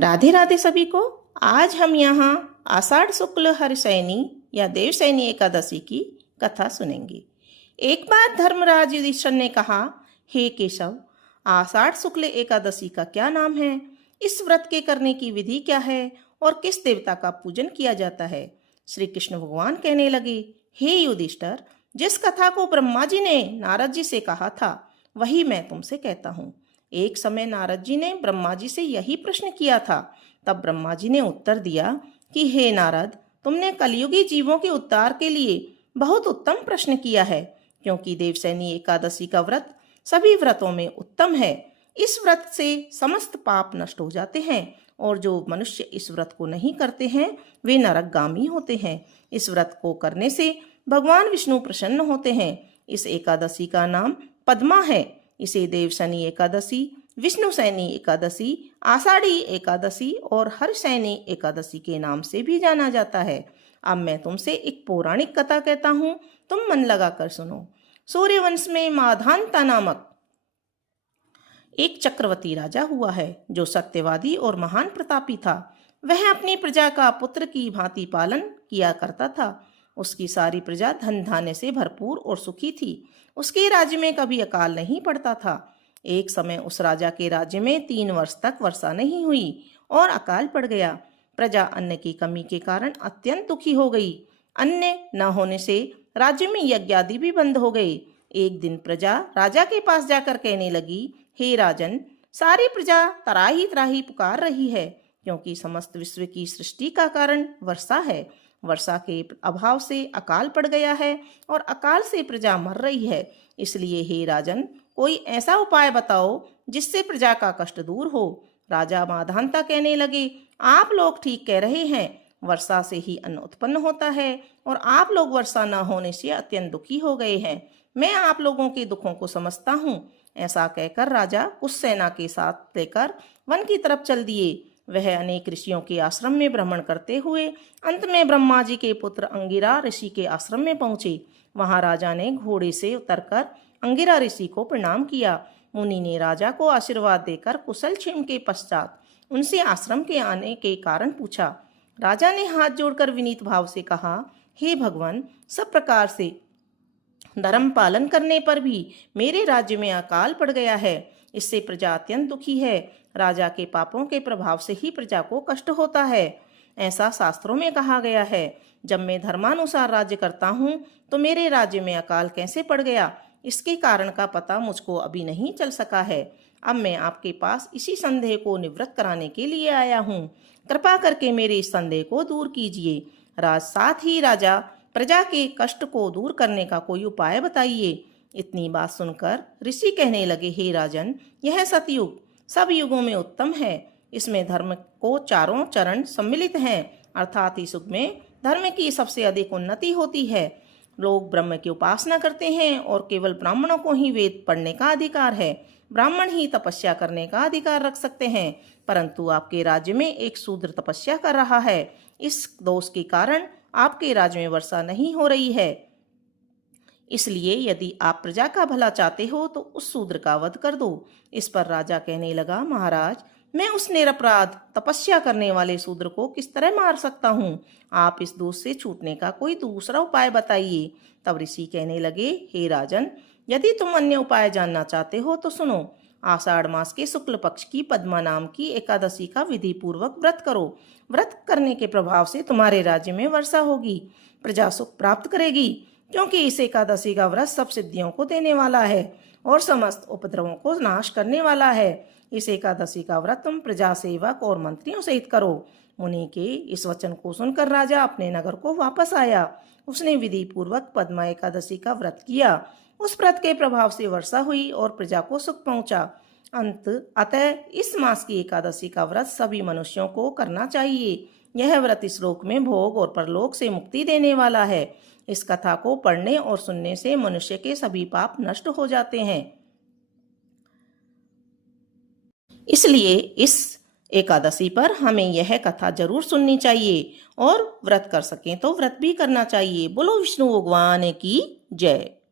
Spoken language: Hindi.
राधे राधे सभी को। आज हम यहाँ आषाढ़ शुक्ल हरिशयनी या देवशयनी एकादशी की कथा सुनेंगे। एक बार धर्मराज युधिष्ठिर ने कहा, हे केशव, आषाढ़ शुक्ल एकादशी का क्या नाम है? इस व्रत के करने की विधि क्या है और किस देवता का पूजन किया जाता है? श्री कृष्ण भगवान कहने लगे, हे युधिष्ठिर, जिस कथा को ब्रह्मा जी ने नारद जी से कहा था वही मैं तुमसे कहता हूँ। एक समय नारद जी ने ब्रह्मा जी से यही प्रश्न किया था। तब ब्रह्मा जी ने उत्तर दिया कि हे नारद, तुमने कलयुगी जीवों के उद्धार के लिए बहुत उत्तम प्रश्न किया है, क्योंकि देवशयनी एकादशी का व्रत सभी व्रतों में उत्तम है। इस व्रत से समस्त पाप नष्ट हो जाते हैं और जो मनुष्य इस व्रत को नहीं करते हैं वे नरकगामी होते हैं। इस व्रत को करने से भगवान विष्णु प्रसन्न होते हैं। इस एकादशी का नाम पद्मा है। इसे देवशयनी एकादशी, विष्णुशयनी एकादशी, आषाढ़ी एकादशी और हर्षयनी एकादशी के नाम से भी जाना जाता है। अब मैं तुमसे एक पौराणिक कथा कहता हूँ, तुम मन लगाकर सुनो। सूर्यवंश में माधानता नामक एक चक्रवर्ती राजा हुआ है, जो सत्यवादी और महान प्रतापी था। वह अपनी प्रजा का पुत्र की भांति पालन किया करता था। उसकी सारी प्रजा धन धान्य से भरपूर और सुखी थी। उसके राज्य में कभी अकाल नहीं पड़ता था। एक समय उस राजा के राज्य में 3 वर्ष तक वर्षा नहीं हुई और अकाल पड़ गया। प्रजा अन्न की कमी के कारण अत्यंत दुखी हो गई। अन्न न होने से राज्य में यज्ञ आदि भी बंद हो गए। एक दिन प्रजा राजा के पास जाकर कहने लगी, हे राजन, सारी प्रजा तराही तराही पुकार रही है, क्योंकि समस्त विश्व की सृष्टि का कारण वर्षा है। वर्षा के अभाव से अकाल पड़ गया है और अकाल से प्रजा मर रही है। इसलिए हे राजन, कोई ऐसा उपाय बताओ जिससे प्रजा का कष्ट दूर हो। राजा माधानता कहने लगे, आप लोग ठीक कह रहे हैं। वर्षा से ही अन्न उत्पन्न होता है और आप लोग वर्षा न होने से अत्यंत दुखी हो गए हैं। मैं आप लोगों के दुखों को समझता हूँ। ऐसा कहकर राजा कुछ सेना के साथ लेकर वन की तरफ चल दिए। वह अनेक ऋषियों के आश्रम में भ्रमण करते हुए अंत में ब्रह्मा जी के पुत्र अंगिरा ऋषि के आश्रम में पहुंचे। वहां राजा ने घोड़े से उतरकर अंगिरा ऋषि को प्रणाम किया। मुनि ने राजा को आशीर्वाद देकर कुशल क्षेम के पश्चात उनसे आश्रम के आने के कारण पूछा। राजा ने हाथ जोड़कर विनीत भाव से कहा, हे भगवान, सब प्रकार से धर्म पालन करने पर भी मेरे राज्य में अकाल पड़ गया है। इससे प्रजा अत्यंत दुखी है। राजा के पापों के प्रभाव से ही प्रजा को कष्ट होता है। ऐसा शास्त्रों में कहा गया है। जब मैं धर्मानुसार राज्य करता हूँ तो मेरे राज्य में अकाल कैसे पड़ गया, इसके कारण का पता मुझको अभी नहीं चल सका है। अब मैं आपके पास इसी संदेह को निवृत्त कराने के लिए आया हूँ। कृपा करके मेरे इस संदेह को दूर कीजिए। साथ ही राजा, प्रजा के कष्ट को दूर करने का कोई उपाय बताइए। इतनी बात सुनकर ऋषि कहने लगे, हे राजन, यह सतयुग सब युगों में उत्तम है। इसमें धर्म को चारों चरण सम्मिलित हैं, अर्थात इस युग में धर्म की सबसे अधिक उन्नति होती है। लोग ब्रह्म की उपासना करते हैं और केवल ब्राह्मणों को ही वेद पढ़ने का अधिकार है। ब्राह्मण ही तपस्या करने का अधिकार रख सकते हैं, परंतु आपके राज्य में एक शूद्र तपस्या कर रहा है। इस दोष के कारण आपके राज्य में वर्षा नहीं हो रही है। इसलिए यदि आप प्रजा का भला चाहते हो तो उस शूद्र का वध कर दो। इस पर राजा कहने लगा, महाराज, मैं उस निरपराध तपस्या करने वाले शूद्र को किस तरह मार सकता हूँ? आप इस दोष से छूटने का कोई दूसरा उपाय बताइए। तब ऋषि कहने लगे, हे राजन, यदि तुम अन्य उपाय जानना चाहते हो तो सुनो। आषाढ़ मास के शुक्ल पक्ष की पद्मा नाम की एकादशी का विधि पूर्वक व्रत करो। व्रत करने के प्रभाव से तुम्हारे राज्य में वर्षा होगी, प्रजा सुख प्राप्त करेगी, क्योंकि इस एकादशी का व्रत सब सिद्धियों को देने वाला है और समस्त उपद्रवों को नाश करने वाला है। इस एकादशी का व्रत तुम प्रजा, सेवक और मंत्रियों सहित करो। मुनि के इस वचन को सुनकर राजा अपने नगर को वापस आया। उसने विधि पूर्वक पद्मा एकादशी का व्रत किया। उस व्रत के प्रभाव से वर्षा हुई और प्रजा को सुख पहुंचा। अतः इस मास की एकादशी का व्रत सभी मनुष्यों को करना चाहिए। यह व्रत इस लोक में भोग और परलोक से मुक्ति देने वाला है। इस कथा को पढ़ने और सुनने से मनुष्य के सभी पाप नष्ट हो जाते हैं। इसलिए इस एकादशी पर हमें यह कथा जरूर सुननी चाहिए और व्रत कर सकें तो व्रत भी करना चाहिए। बोलो विष्णु भगवान की जय।